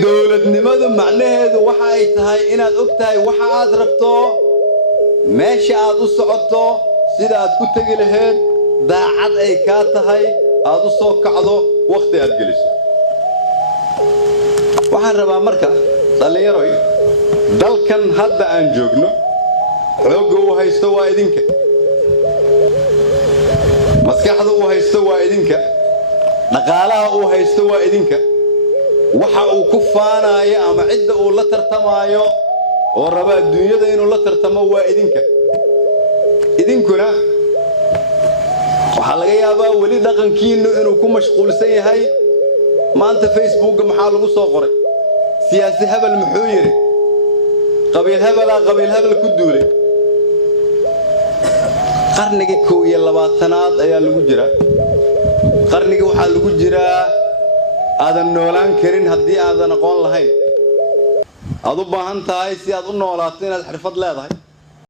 dowladnimadu macnaheedu waxa ay tahay inaad ogtahay waxa aad rabto meesha aad u socoto sida aad ku tagi lahayd daacad ay ka tahay aad u soo kacdo waqti aad geliso waxaan rabaa marka dhalinyaro dalkan hadda aan joogno xoogga uu haysto waa idinka maskaxda uu haysto waa idinka dhaqaalaha uu haysto waa idinka waxa uu ku faanayo ama cidda uu la tartamayo oo raba adduunyada inuu la tartamo waa idinkuna waxa laga yaabaa wali dhaqankiinu inuu ku mashquulsan yahay maanta Facebook maxaa lagu soo qoray siyaasi habal muxuu yiri qabiil habal ku duulay qarniga 21aad ayaa lagu jira qarniga waxa lagu jiraa aadan noolaan karin haddii aadan aqoon lahayn aad u baahan tahay si aad u noolaato inaad xirfad leedahay